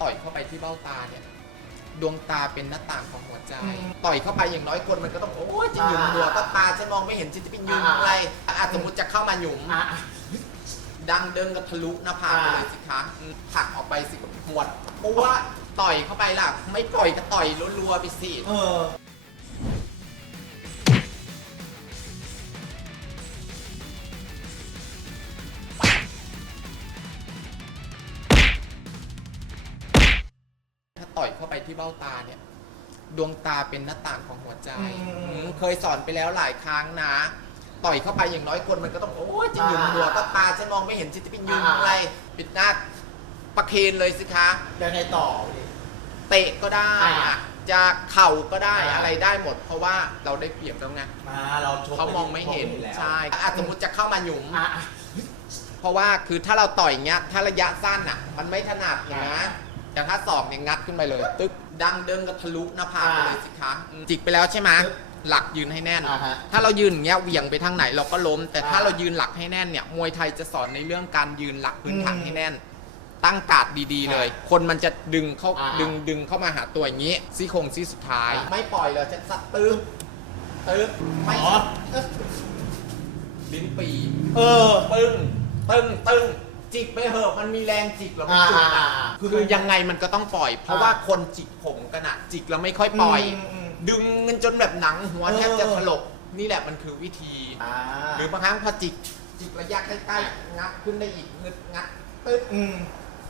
ต่อยเข้าไปที่เบ้าตาเนี่ย ดวงตาเป็นหน้าต่างของหัวใจอืมต่อยเข้าไปอย่างน้อยคนมันก็ต้อง โอ้ยจะหยุมอ่าหัวก็ตาฉันมองไม่เห็นฉันจะไปหยุมอ่าอะไรอะสมมติจะเข้ามาหยุม อะ ดังเดินก็ทะลุหน้าผากไปอ่าเลยสิคะอืมผลักออกไปสิหมวดเพราะว่าต่อยเข้าไปล่ะ ไม่ปล่อยก็ต่อยรัวๆไปสิ เออ ต่อยเข้าไปที่เบ้าตาเนี่ย ดวงตาเป็นหน้าต่างของหัวใจอืมอืมเคยสอนไปแล้วหลายครั้งนะ ต่อยเข้าไปอย่างน้อยคนมันก็ต้องโอ้ยจะหยุมอ่าหัวก็ตาฉันมองไม่เห็นฉันจะไปหยุมอ่าอะไร ปิดหน้าประเคนเลยสิคะยังไงต่อดิเตะก็ได้อ่าอะจะเข่าก็ได้อ่า อะไรได้หมด เพราะว่าเราได้เปรียบแล้วไงมาเราชกเขามองไม่เห็นชกแล้วใช่อะสมมติจะเข้ามาหยุม อะ เพราะว่าคือถ้าเราต่อยอย่างเงี้ยถ้าระยะสั้นอะ มันไม่ถนัดเห็นไหมอ่า อย่างถ้าศอกเนี่ยงัดขึ้นไปเลย ตึ๊กดังเดินก็ทะลุหน้าผากไปอ่าเลยสิคะอืมจิกไปแล้วใช่ไหมตึ๊บหลักยืนให้แน่น อ่าฮะถ้าเรายืนอย่างเงี้ยเหวี่ยงไปทางไหนเราก็ล้ม แต่ถ้าอ่า เรายืนหลักให้แน่นเนี่ยมวยไทยจะสอนในเรื่องการยืนหลักพื้นฐานอืมให้แน่น ตั้งการ์ดดีๆเลย คนมันจะดึงเข้าอ่า ดึงดึงเข้ามาหาตัวอย่างนี้ซี่โครงซี่สุดท้าย ไม่ปล่อยเราจะสัดตึ๊บตึ๊บไม่อ๋อ ลิ้นปี เออ ปึ้ง ตึ้ง ตึ้ง จิกไปเหอะมันมีแรงจิกเหรอมันจุกอ่าอะอ่าอ่าคือยังไงมันก็ต้องปล่อย เพราะอ่าว่าคนจิกผมกันอะจิกแล้วไม่ค่อยปล่อยมมดึงเงินจนแบบหนังหัวเออแทบจะถลกนี่แหละมันคือวิธีอ่าหรือบางครั้งพอจิกจิกระยะใกล้ๆงัดขึ้นได้อีกงึดงัดตึ๊บอืม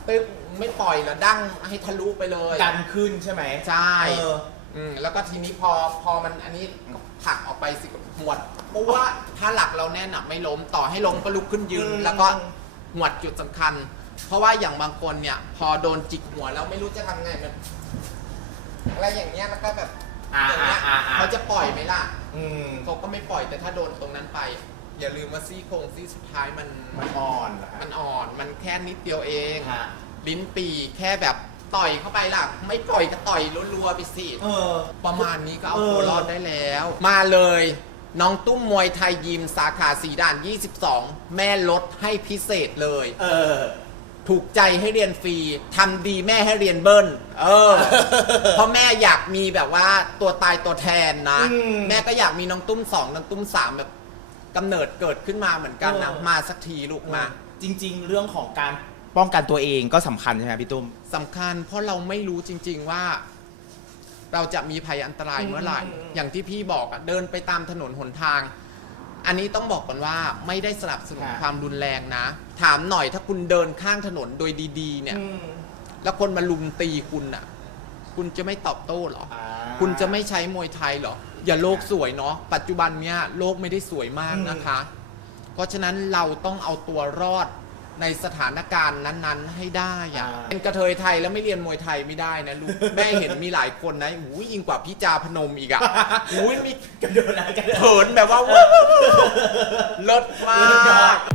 ตึ๊บไม่ปล่อยแล้วดั้งให้ทะลุไปเลยดันขึ้นใช่ไหมใช่เอออืมแล้วก็ทีนี้พอพอมันอันนี้ก็ผลักออกไปสิหวดเพราะว่าถ้าหลักเราแน่นอะไม่ล้มต่อให้ล้มก็ลุกขึ้นยืน อืม แล้วก็ หวดจุดสำคัญ เพราะว่าอย่างบางคนเนี่ย พอโดนจิกหัวแล้วไม่รู้จะทำไงมันอะไรอย่างเงี้ยแล้วก็แบบอ่าอย่างอ่าเงี้ยอ่าอ่าเขาจะปล่อยไหมล่ะอืมเขาก็ไม่ปล่อยแต่ถ้าโดนตรงนั้นไป อย่าลืมว่าซี่โครงซี่สุดท้ายมันมันอ่อนเหรอฮะมันอ่อนมันแค่นิดเดียวเอง ฮะลิ้นปีแค่แบบต่อยเข้าไปล่ะ ไม่ปล่อยก็ต่อยรัวๆไปสิ เออ ประมาณนี้ก็เอาเออตัวรอดได้แล้ว มาเลย น้องตุ้มมวยไทยยิมสาขาสีด่าน 22 แม่ลดให้พิเศษเลย เออ ถูกใจให้เรียนฟรีทำดีแม่ให้เรียนเบิ้ลเออ เพราะแม่อยากมีแบบว่าตัวตายตัวแทนนะ อืมแม่ก็อยากมีน้องตุ้มสองน้องตุ้มสามแบบกำเนิดเกิดขึ้นมาเหมือนกันนะ เออ มาสักทีลูกมา จริง ๆ เรื่องของการป้องกันตัวเองก็สำคัญใช่ไหมพี่ตุ้ม สำคัญเพราะเราไม่รู้จริง ๆ ว่า เราจะมีภัยอันตรายเมื่อไหร่อืมอืมอย่างที่พี่บอกอะเดินไปตามถนนหนทาง อันนี้ต้องบอกก่อนว่าไม่ได้สนับสนุนค่ะ ความรุนแรงนะ ถามหน่อยถ้าคุณเดินข้างถนนโดยดีๆ เนี่ย อืมแล้วคนมาลุมตีคุณอะคุณจะไม่ตอบโต้เหรอ อ่า คุณจะไม่ใช้มวยไทยเหรอ อย่าโลกสวยเนาะ ปัจจุบันเนี้ยโลกไม่ได้สวยมากนะคะ เพราะฉะนั้นเราต้องเอาตัวรอด ในสถานการณ์นั้นๆ ให้ได้อะอ่า เป็นกระเทยไทยแล้วไม่เรียนมวยไทยไม่ได้นะลูก แม่เห็นมีหลายคนนะหูยยิ่งกว่าพี่จาพนมอีกอะหูยมีกระโดดนะกระโดดเขินแบบว่าเลิศมาเลิศยอดก